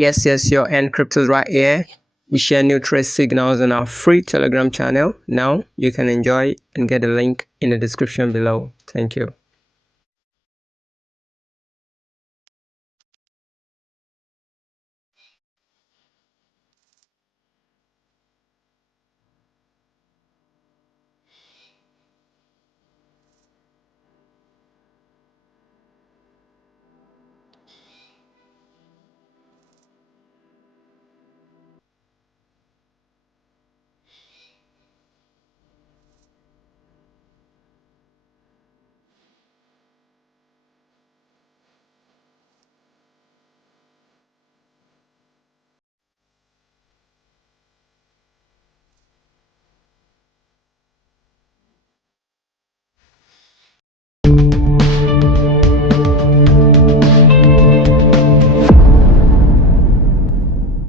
Yes, your encrypted right here. We share new trace signals on our free Telegram channel. Now you can enjoy and get the link in the description below. Thank you.